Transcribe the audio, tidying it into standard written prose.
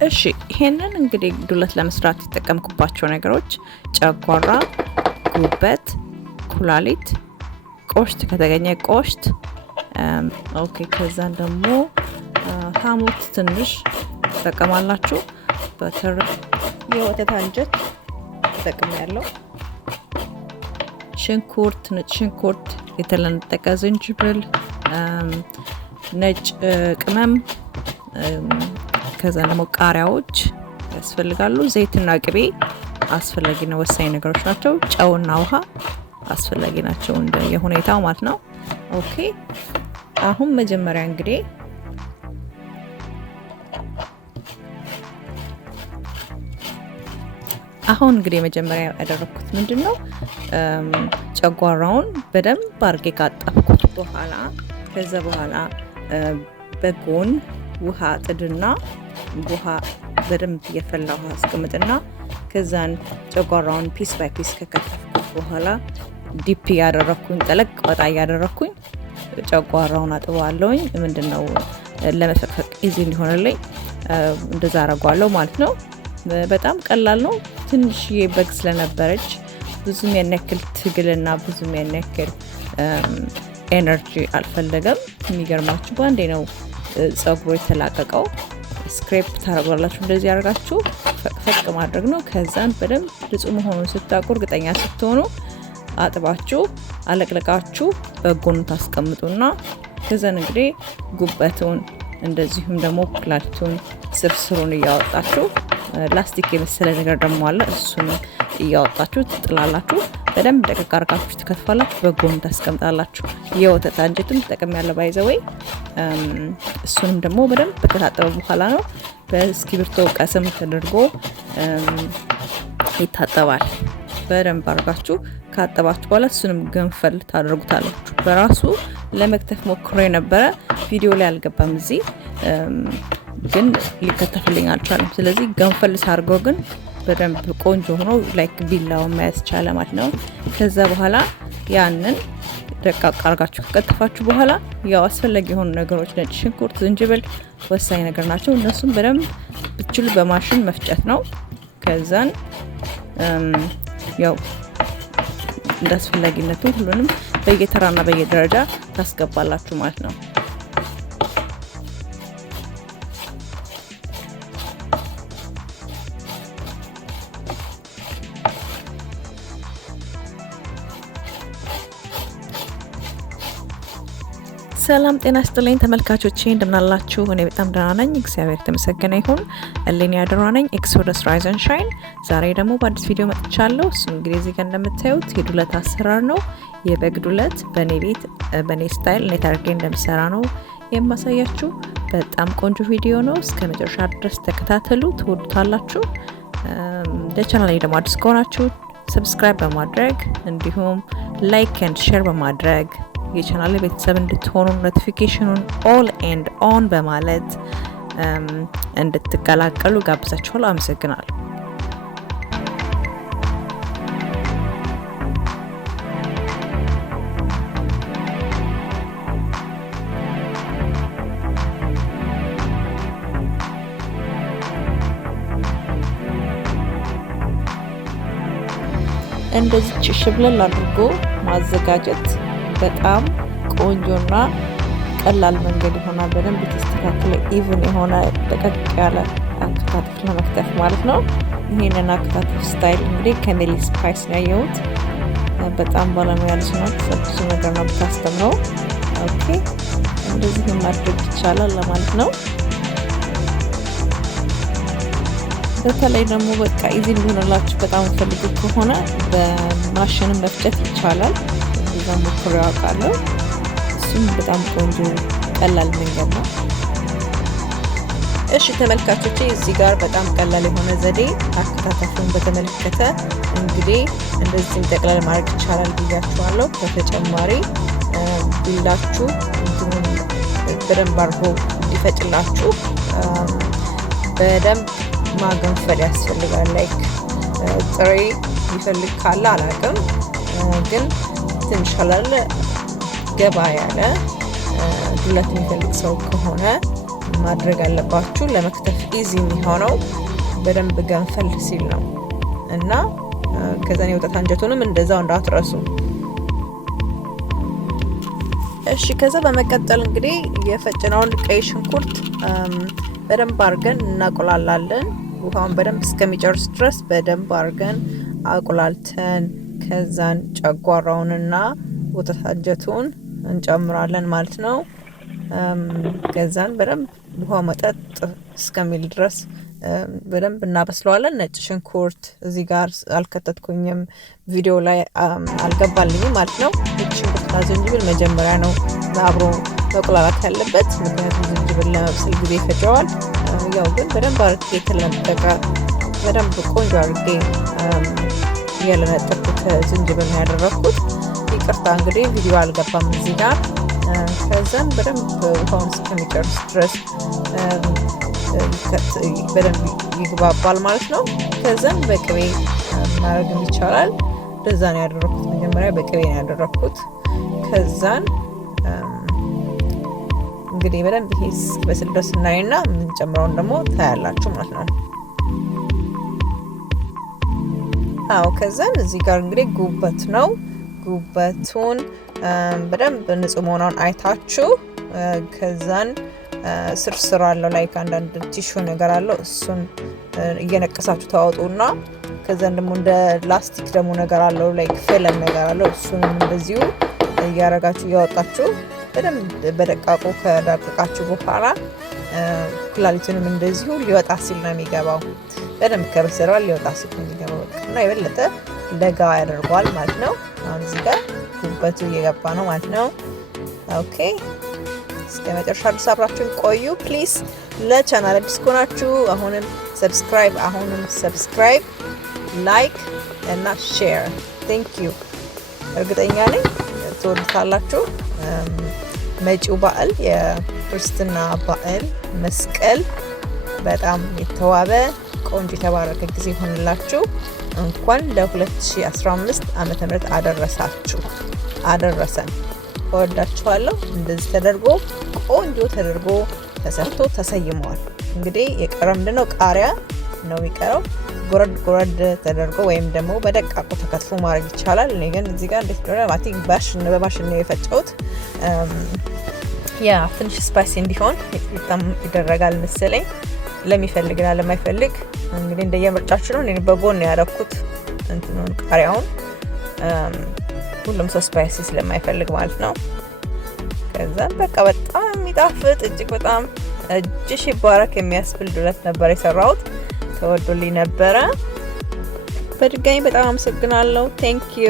እሺ ይሄንን እንግዲህ ዱለት ለመስራት የተጠቀምኩባቸው ነገሮች ጨጓራ፣ ጉበት፣ ኩላሊት፣ ቆሽት ከተገኘ ቆሽት ኦኬ ከዛን ደግሞ ሐሞት ትንሽ ተጠቀማላችሁ። በተር የወተት አንጀት ተጠቅሜያለሁ። ሽንኩርት፣ ነጭ ሽንኩርት፣ የተለነጠቀ ዝንጅብል፣ ነጭ ቅመም ከዛ ደግሞ ቃሪያዎች ያስፈልጋሉ። ዘይትና ቅቤ አስፈላጊ ነው፣ ወሳኝ ነገሮች ናቸው። ጨውና ውሃ አስፈላጊ ናቸው እንደ የሁኔታው ማለት ነው። ኦኬ አሁን መጀመሪያ እንግዲህ መጀመሪያ ያደረኩት ምንድነው ጨጓራውን በደንብ አርጌ ካጠብኩት በኋላ ከዛ በኋላ በጎን ውሃ ጥድና ውሃ በደንብ የፈላ ውሃ አስቀምጥና ከዛን ጨጓራውን ፒስ ባይ ፒስ ከከተፍኩት በኋላ ዲፕ ያደረኩኝ ጠለቅ ወጣ ያደረኩኝ ጨጓራውን አጥባለሁኝ። ምንድነው ለመፈቅፈቅ ኢዚ እንዲሆንልኝ እንደዛ አረጋለሁ ማለት ነው። በጣም ቀላል ነው። ትንሽዬ በግ ስለነበረች ብዙም ያነክል ትግልና ብዙም ያነክል ኤነርጂ አልፈለገም። የሚገርማችሁ ባንዴ ነው ጸጉሩ የተላቀቀው። ስክሬፕ ታረጋላችሁ። እንደዚህ ያርጋችሁ ፈቅ ማድረግ ነው። ከዛን በደንብ ንጹህ መሆኑን ስታውቁ እርግጠኛ ስትሆኑ አጥባችሁ አለቅለቃችሁ በጎኑ ታስቀምጡና ከዛን እንግዲህ ጉበቱን እንደዚሁም ደግሞ ኩላሊቱን ስርስሩን እያወጣችሁ ላስቲክ የመሰለ ነገር ደግሞ አለ እሱን እያወጣችሁ ትጥላላችሁ። በደንብ ደቀቅ አርጋችሁ ትከትፋላችሁ። በጎኑ ታስቀምጣላችሁ። የወተት አንጀትም ተጠቅሜያለሁ ባይዘወይ እሱንም ደግሞ በደንብ ከታጠበ በኋላ ነው በእስክሪብቶ ቀስም ተደርጎ ይታጠባል። በደንብ አርጋችሁ ካጠባችሁ በኋላ እሱንም ገንፈል ታደርጉታላችሁ። በራሱ ለመክተፍ ሞክሮ የነበረ ቪዲዮ ላይ አልገባም እዚህ ግን ሊከተፍልኝ አልቻለም። ስለዚህ ገንፈል ሳርገው ግን በደንብ ቆንጆ ሆኖ ላይክ ቢላው መያዝ ቻለ ማለት ነው። ከዛ በኋላ ያንን ደቃቅ አርጋችሁ ከከተፋችሁ በኋላ ያው አስፈላጊ የሆኑ ነገሮች ነጭ ሽንኩርት፣ ዝንጅብል ወሳኝ ነገር ናቸው። እነሱም በደንብ ብቻሉ በማሽን መፍጨት ነው። ከዛን ያው እንዳስፈላጊነቱ ሁሉንም በየተራና በየደረጃ ታስገባላችሁ ማለት ነው። ሰላም ጤና ይስጥልኝ ተመልካቾቼ፣ እንደምናላችሁ? እኔ በጣም ደህና ነኝ፣ እግዚአብሔር የተመሰገነ ይሁን። እኔ ያደራ ነኝ ኤክሶደስ ራይዝ ኤንድ ሻይን። ዛሬ ደግሞ በአዲስ ቪዲዮ መጥቻለሁ። እሱ እንግዲህ እዚህ ጋር እንደምታዩት የዱለት አሰራር ነው። የበግ ዱለት በኔ ቤት በኔ ስታይል እንዴት አድርጌ እንደምሰራ ነው የማሳያችሁ። በጣም ቆንጆ ቪዲዮ ነው። እስከ መጨረሻ ድረስ ተከታተሉ፣ ትወዱታላችሁ። ለቻናሌ ደግሞ አዲስ ከሆናችሁ ሰብስክራይብ በማድረግ እንዲሁም ላይክ ኤንድ ሼር በማድረግ የቻናል ቤተሰብ እንድትሆኑ ኖቲፊኬሽኑን ኦል ኤንድ ኦን በማለት እንድትቀላቀሉ ጋብዛችኋለሁ። አመሰግናለሁ። እንደዚህ ሽብለል አድርጎ ማዘጋጀት በጣም ቆንጆና ቀላል መንገድ ይሆናል። በደንብ የተስተካከለ ኢቭን የሆነ ደቀቅ ያለ አከታተፍ ለመክተፍ ማለት ነው። ይሄንን አከታተፍ ስታይል እንግዲህ ከሜሊ ስፓይስ ነው ያየሁት። በጣም ባለሙያ ልጅ ናት። ብዙ ነገር ነው ብታስተምረው። ኦኬ እንደዚህ ማድረግ ይቻላል ለማለት ነው። በተለይ ደግሞ በቃ ኢዚ እንዲሆንላችሁ በጣም ፈልጉ ከሆነ በማሽንም መፍጨት ይቻላል። እዛም ሞክሬ አውቃለሁ። እሱም በጣም ቆንጆ ቀላል መንገድ ነው። እሺ ተመልካቾቼ፣ እዚህ ጋር በጣም ቀላል የሆነ ዘዴ አከታተፉን በተመለከተ እንግዲህ እንደዚህም ጠቅላላ ማድረግ ይቻላል ብያችኋለሁ። በተጨማሪ ቢላችሁ እንትኑን በደንብ አድርጎ እንዲፈጭላችሁ በደንብ ማገንፈል ያስፈልጋል። ላይክ ጥሬ ይፈልግ ካለ አላውቅም ግን ትንሽ አላለ ገባ ያለ ዱለት የሚፈልግ ሰው ከሆነ ማድረግ አለባችሁ ለመክተፍ ኢዚ የሚሆነው በደንብ ገንፈል ሲል ነው እና ከዛኔ ወጣት አንጀቱንም እንደዛው እንዳትረሱ። እሺ ከዛ በመቀጠል እንግዲህ የፈጨነውን ቀይ ሽንኩርት በደንብ አድርገን እናቆላላለን። ውሃውን በደንብ እስከሚጨርስ ድረስ በደንብ አድርገን አቆላልተን ከዛን ጨጓራውንና ወተት አንጀቱን እንጨምራለን ማለት ነው። ከዛን በደንብ ውሃ መጠጥ እስከሚል ድረስ በደንብ እናበስለዋለን። ነጭ ሽንኩርት እዚህ ጋር አልከተትኩኝም፣ ቪዲዮ ላይ አልገባልኝም ማለት ነው። ነጭ ሽንኩርትና ዝንጅብል መጀመሪያ ነው አብሮ መቁላላት ያለበት፣ ምክንያቱም ዝንጅብል ለመብሰል ጊዜ ይፈጀዋል። ያው ግን በደንብ አርጌ የተለነጠቀ በደንብ ቆንጆ አርጌ ያለነጠቁት ዝንጅብል ነው ያደረኩት። ይቅርታ እንግዲህ ቪዲዮ አልገባም እዚህ ጋር። ከዛን በደንብ ውሃውን እስከሚጨርስ ድረስ በደንብ ይግባባል ማለት ነው። ከዛን በቅቤ ማድረግ ይቻላል። እንደዛ ነው ያደረኩት። መጀመሪያ በቅቤ ነው ያደረኩት። ከዛን እንግዲህ በደንብ ይሄ በስል ድረስ እናይና የምንጨምረውን ደግሞ ታያላችሁ ማለት ነው። አዎ ከዛን እዚህ ጋር እንግዲህ ጉበት ነው። ጉበቱን በደንብ ንጹህ መሆኑን አይታችሁ ከዛን ስርስር አለው ላይ አንዳንድ ቲሹ ነገር አለው እሱን እየነቀሳችሁ ታወጡና ከዛን ደግሞ እንደ ላስቲክ ደግሞ ነገር አለው ላይ ፌለን ነገር አለው እሱን እንደዚሁ እያረጋችሁ እያወጣችሁ በደንብ በደቃቁ ከዳቀቃችሁ በኋላ ኩላሊቱንም እንደዚሁ ሊወጣ ሲል ነው የሚገባው። በደንብ ከበሰለ ሊወጣ ሲል ነው የሚገባው እና የበለጠ ለጋ ያደርገዋል ማለት ነው። አሁን እዚህ ጋር ጉበቱ እየገባ ነው ማለት ነው። ኦኬ እስከ መጨረሻ ድረስ አብራችሁን ቆዩ ፕሊዝ። ለቻናል አዲስ ከሆናችሁ አሁንም ሰብስክራይብ፣ ላይክ እና ሼር። ቴንክ ዩ። እርግጠኛ ነኝ ትወዱታላችሁ። መጪው በዓል የክርስትና በዓል መስቀል በጣም የተዋበ ቆንጆ የተባረከ ጊዜ ይሆንላችሁ። እንኳን ለ2015 ዓመተ ምህረት አደረሰን። እወዳችኋለሁ። እንደዚህ ተደርጎ ቆንጆ ተደርጎ ተሰርቶ ተሰይመዋል። እንግዲህ የቀረ ምንድነው? ቃሪያ ነው የሚቀረው። ጎረድ ተደርጎ ወይም ደግሞ በደቃቁ ተከትፎ ማድረግ ይቻላል። እኔ ግን እዚህ ጋር እንዴት እንደሆነ ማቲክ በማሽን ነው የፈጨሁት። ያ ትንሽ ስፓይሲ እንዲሆን ይደረጋል መሰለኝ። ለሚፈልግና ለማይፈልግ እንግዲህ እንደየምርጫችሁ ነው። እኔ በጎን ነው ያደረኩት እንትኑን ቃሪያውን፣ ሁሉም ሰው ስፓይሲ ስለማይፈልግ ማለት ነው። ከዛ በቃ በጣም የሚጣፍጥ እጅግ በጣም እጅሽ ይባረክ የሚያስብል ዱለት ነበር የሰራሁት። ተወዶልኝ ነበረ። በድጋሚ በጣም አመሰግናለሁ። ቴንክ ዩ